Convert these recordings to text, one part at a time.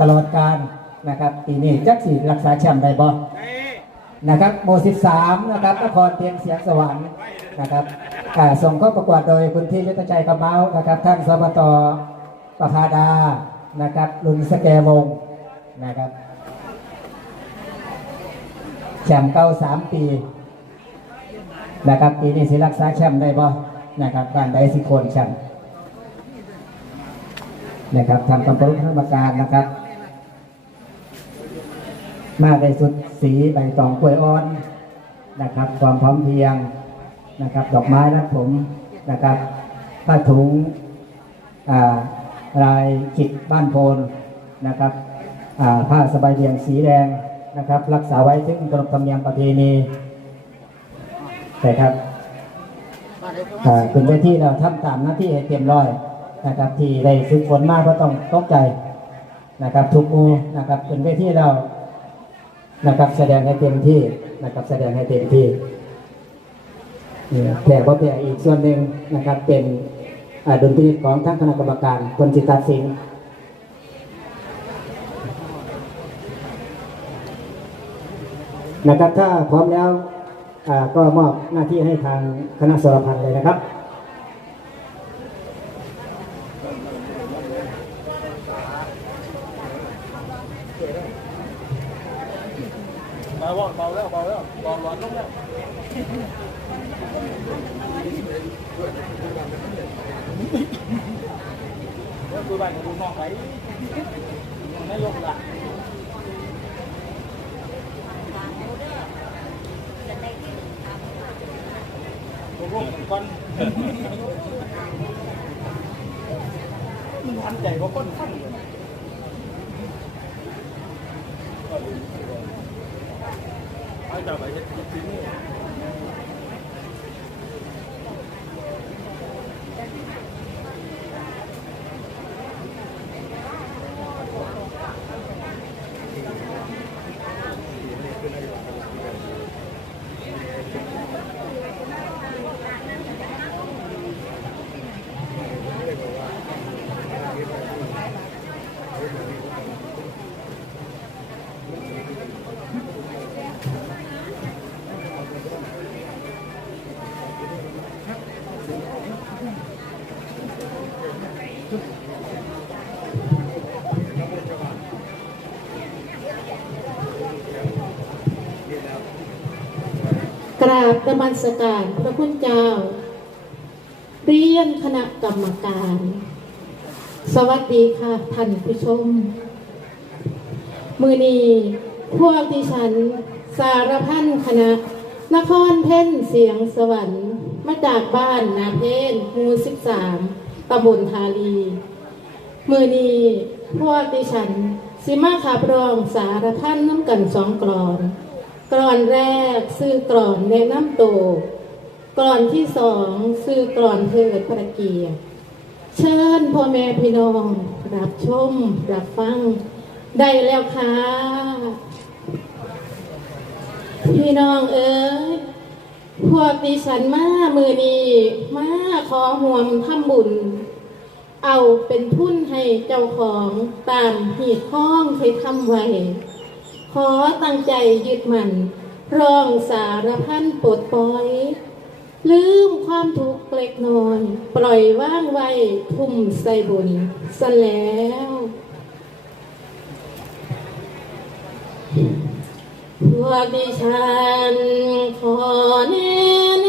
ตลอดการนะครับปีนี้จักสีรักษาแชมป์ได้บ่นะครับโม13นะครับนครเตียมเสียงสวรรค์นะครับส่งเข้าประกวดโดยคุณที่ยุทธชัยกำเมานะครับท่านสบตประภาดานะครับลุนสแกวงนะครับแชมป์เก้าสามปีนะครับปีนี้สิรักษาแชมป์ได้บ่นะครับการได้สิโคนแชมป์นะครับทำกำปรุกกรรมการนะครับ มาได้สุดสีใบตองกล้วยอ่อนนะครับ ความพร้อมเพียงนะครับ ดอกไม้รัดผมนะครับผ้าถุงลายจิตบ้านโพนนะครับผ้าสบายเรียงสีแดงนะครับ รักษาไว้ถึงขนบธรรมเนียมประเพณีนะครับอ่าเป็นไปที่เราทำตามหน้าที่ให้เต็มร้อยนะครับ ที่ได้ฝึกฝนมากก็ต้องตกใจนะครับ ทุกอูนะครับเป็นไปที่เรา นะครับ แสดงให้เต็มที่นะครับ แสดงให้เต็มที่นี่แต่ว่าแต่อีกส่วนหนึ่งนะครับเป็นอ่าดนตรีของทั้งคณะกรรมการคนจิตตัดสินนะครับถ้าพร้อมแล้วก็มอบหน้าที่ให้ทางคณะสรพันธ์เลยนะครับเบาเบาแล้วเบาแล้วเบาร้อนลงแล้ว 入ったら大変って言っても。 บนมัสการพระคุณเจ้า เรียนคณะกรรมการ สวัสดีค่ะท่านผู้ชม มือนีพวกที่ฉันสารพันคณะ นครเพ่นเสียงสวรรค์มาจากบ้านนาเพ่นหมู่สิบสามตำบลทาลี มือนีพวกดิฉันสิมาขับรองสารพันน้ำกันสองกรอน กรอนแรกซื้อกรอนแนะนำโตกรอนที่สองซื้อกรอนเทิดพระเกียรติเชิญพ่อแม่พี่น้อง รับชม รับฟัง ได้แล้วค่ะ พี่น้องเอ๋ยพวกดิฉันมามือนีมาขอห่วมทำบุญ เอาเป็นทุนให้เจ้าของตามหีดข้องที่ทำไว้ ขอตั้งใจยึดมันร้องสารพันปลดปล่อย ลืมความทุกข์เล็กน้อย ปล่อยว่างไว้ทุ่มใส่บุญซะแล้วพวกดิฉันขอแนะน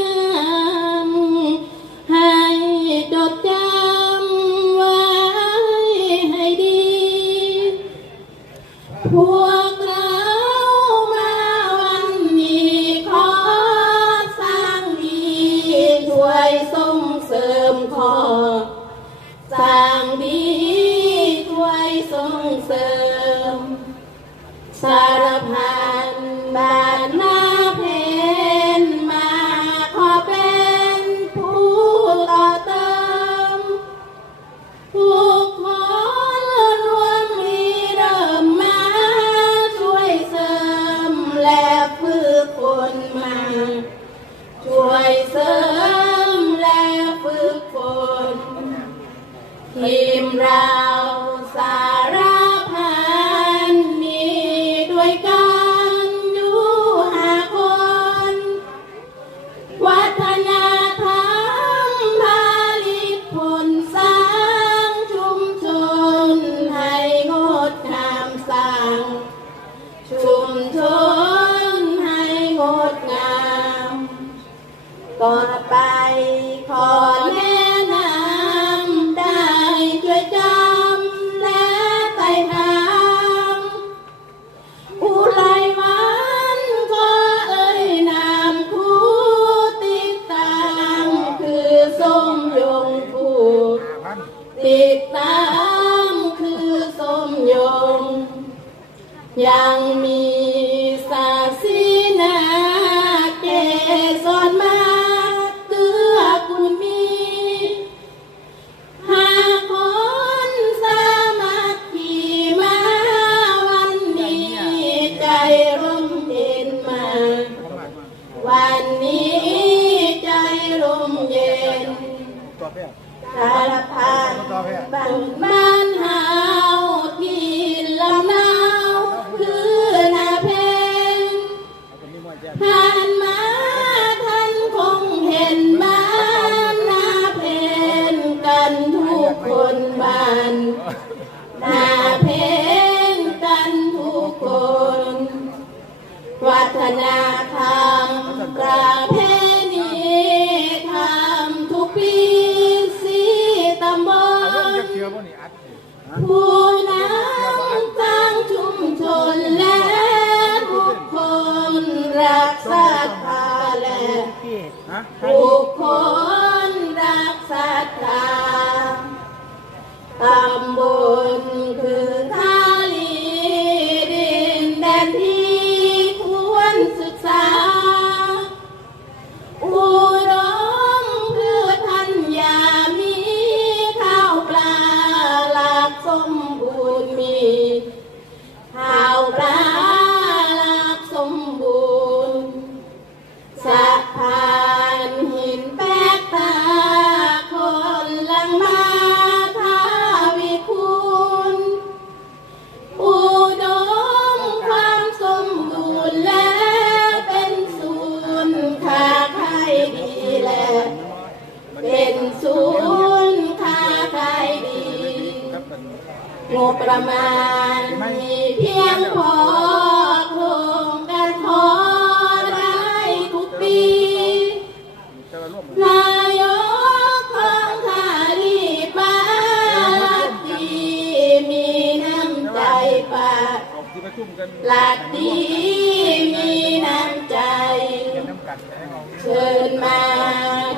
ขอแนะนำได้ช่จำและไปทำอุไรมันก็เอ่ยนามผู้ติดตามคือสมยงผู้ติดตามคือสมยง ยังมี งบประมาณมีเพียงพอโครงการขอได้ทุกปีนายกของทารีปาดีมีน้ำใจปาหลัดดีมีน้ำใจ เชิญมา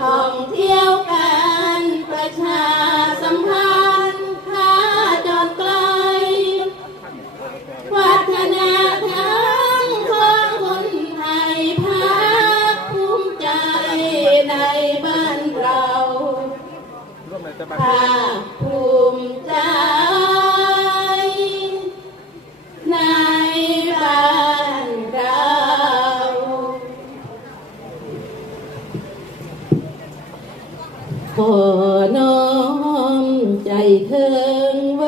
ท่องเที่ยวกันประชา ใจเทิงเว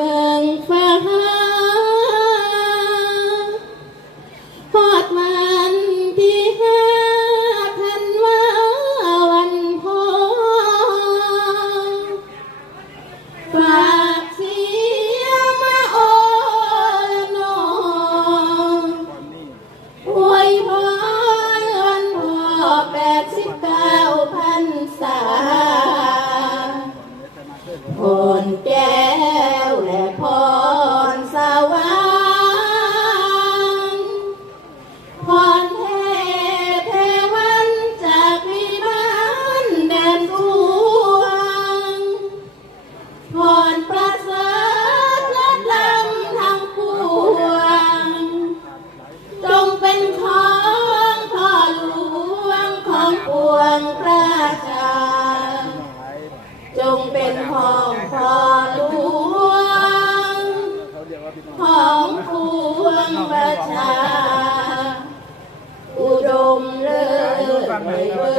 Amém.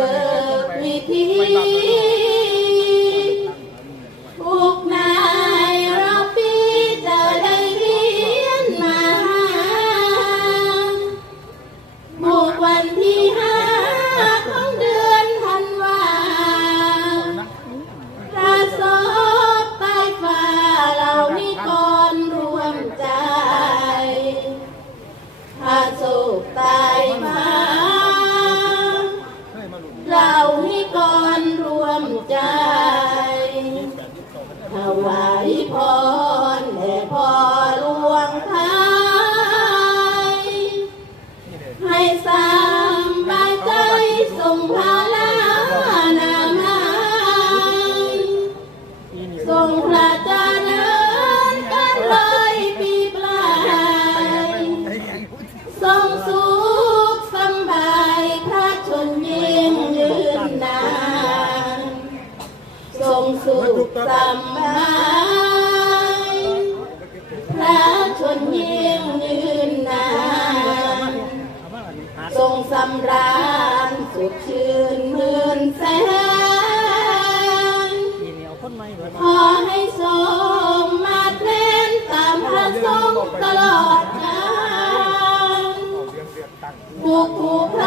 ใจถวายพร ทรงสุขสำราญพระชนยิ่งยืนนานทรงสำราญสุขชื่นมื่นแสนขอให้ทรงมาเต้นตามพระทรงตลอดกาลบุกผู้พระ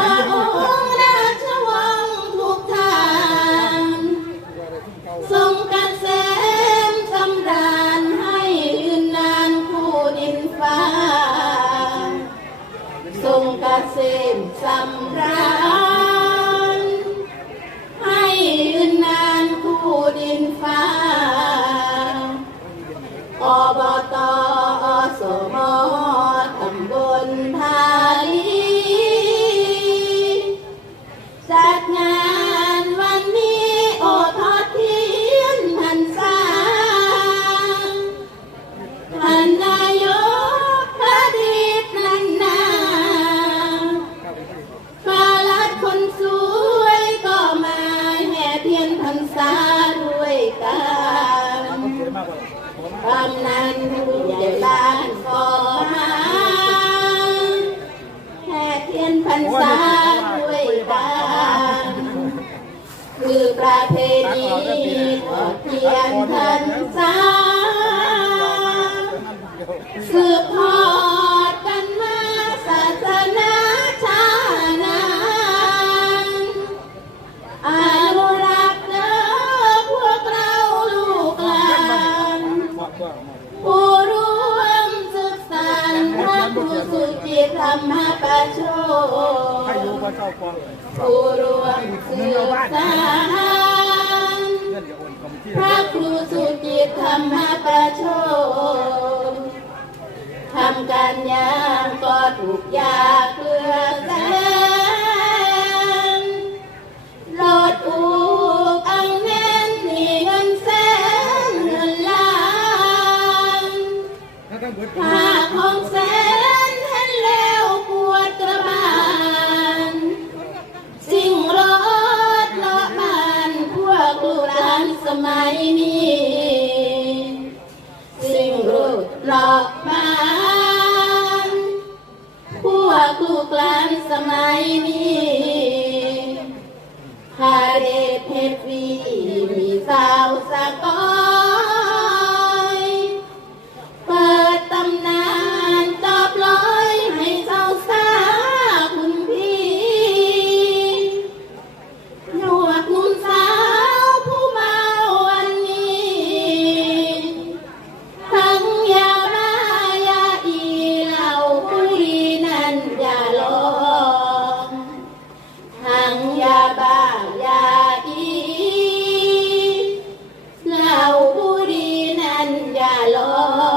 อ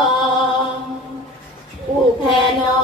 งผู้แผ่นอ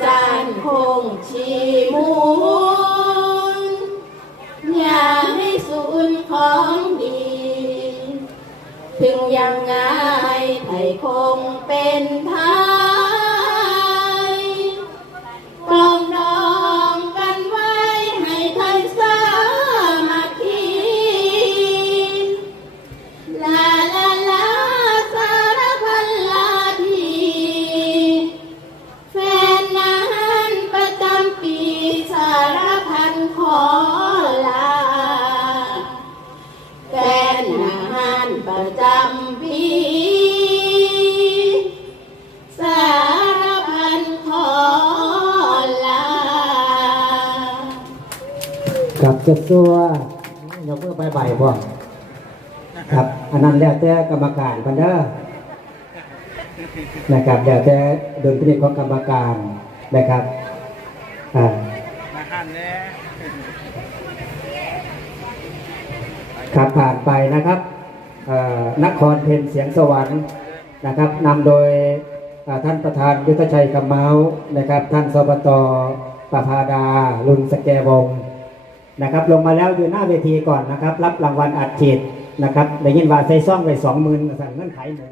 สานคงชีมูลอย่าให้สูญของดี ถึงยังไงไทยคงเป็นไทย ตัวยกมือไปใบพ่อครับ อันนั้นแล้วแต่กรรมการพันเด้อนะครับแล้วแต่ดนตรีของกรรมการนะครับอ่าครับผ่านไปนะครับเอ่อนครเพนเสียงสวรรค์นะครับนำโดยท่านประธานยุทธชัยกำเมานะครับ ท่านสบตประภาดาลุนสแกวงศ์ นะครับ ลงมาแล้วอยู่หน้าเวทีก่อนนะครับ รับรางวัลอัดฉีดนะครับได้ยินว่าใส่ซ่องไปสองหมื่นสั่งเงื่อนไขหมู